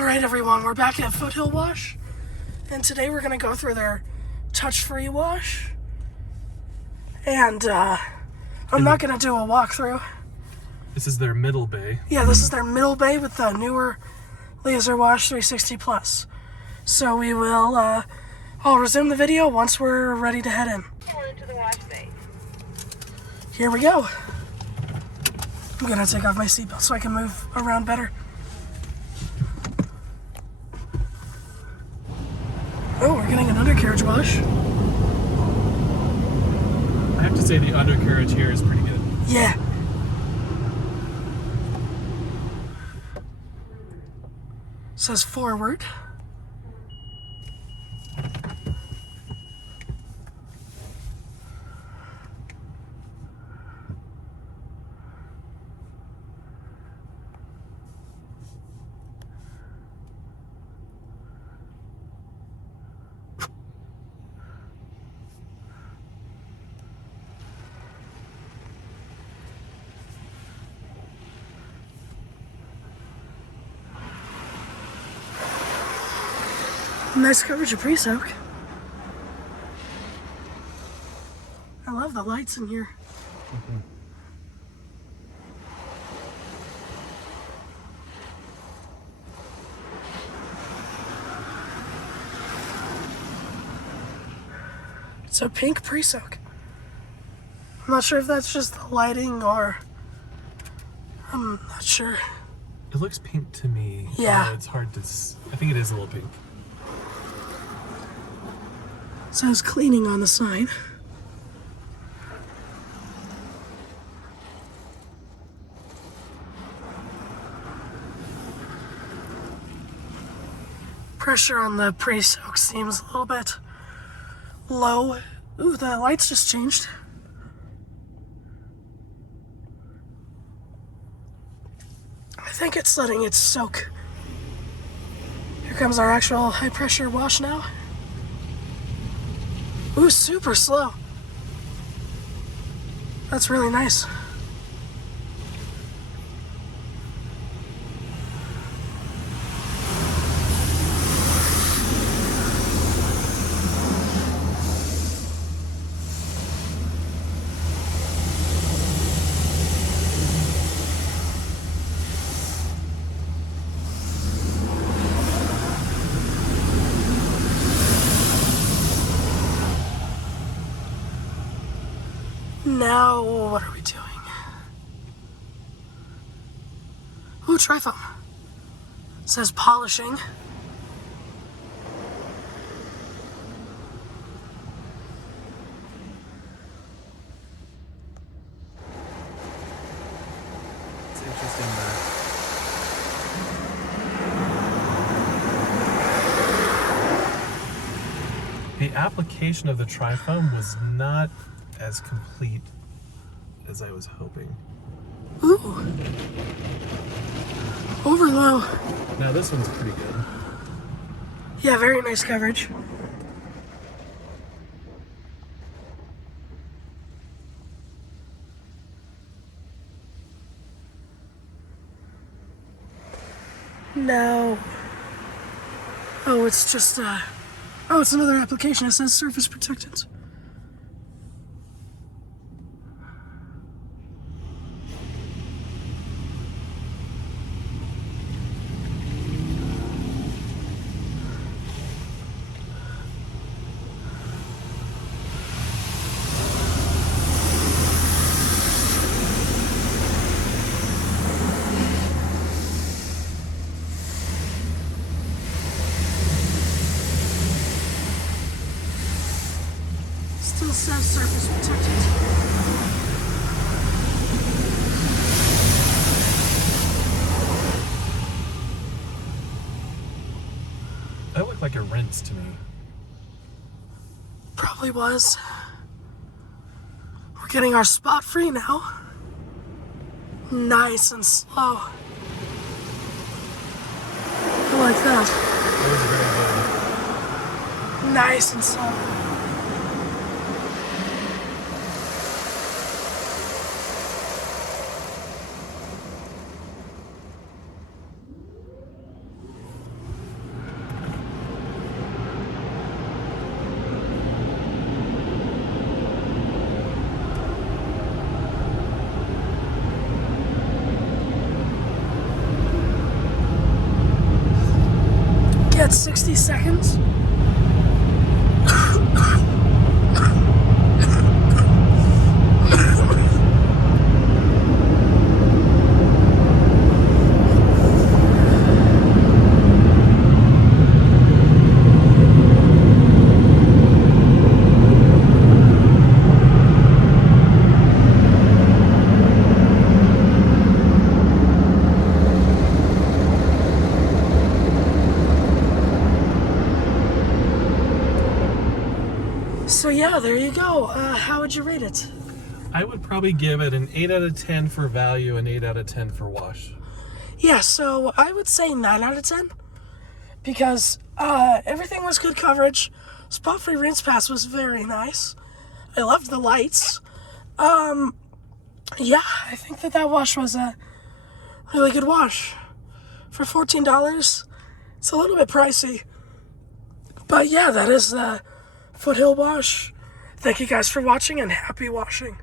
Alright everyone, we're back at Foothill Wash, and today we're going to go through their touch-free wash, and I'm not going to do a walkthrough. This is their middle bay. Yeah, this is their middle bay with the newer Laserwash 360 Plus. So we will, I'll resume the video once we're ready to head in. Into the wash bay. Here we go. I'm going to take off my seatbelt so I can move around better. Oh, we're getting an undercarriage wash. I have to say the undercarriage here is pretty good. Yeah. Says forward. Nice coverage of pre-soak. I love the lights in here. It's a pink pre-soak. I'm not sure if that's just the lighting or... I'm not sure. It looks pink to me. Yeah. It's hard to... I think it is a little pink. Says cleaning on the sign. Pressure on the pre-soak seems a little bit low. Ooh, the lights just changed. I think it's letting it soak. Here comes our actual high pressure wash now. Ooh, super slow. That's really nice. Now, what are we doing? Ooh, trifoam. It says polishing. It's interesting that... The application of the trifoam was not as complete as I was hoping. Ooh. Over low. Now this one's pretty good. Yeah, very nice coverage. No. Oh, it's just, oh, it's another application. It says surface protectant. Still says surface protectant. That looked like a rinse to me. Probably was. We're getting our spot free now. Nice and slow. I like that. That was very good. Nice and slow. get 60 seconds. So yeah, there you go. How would you rate it? I would probably give it an 8 out of 10 for value and 8 out of 10 for wash. Yeah, so I would say 9 out of 10 because everything was good coverage. Spot-free rinse pass was very nice. I loved the lights. Yeah, I think that wash was a really good wash. For $14, it's a little bit pricey. But yeah, that is the Foothill wash. Thank you guys for watching and happy washing.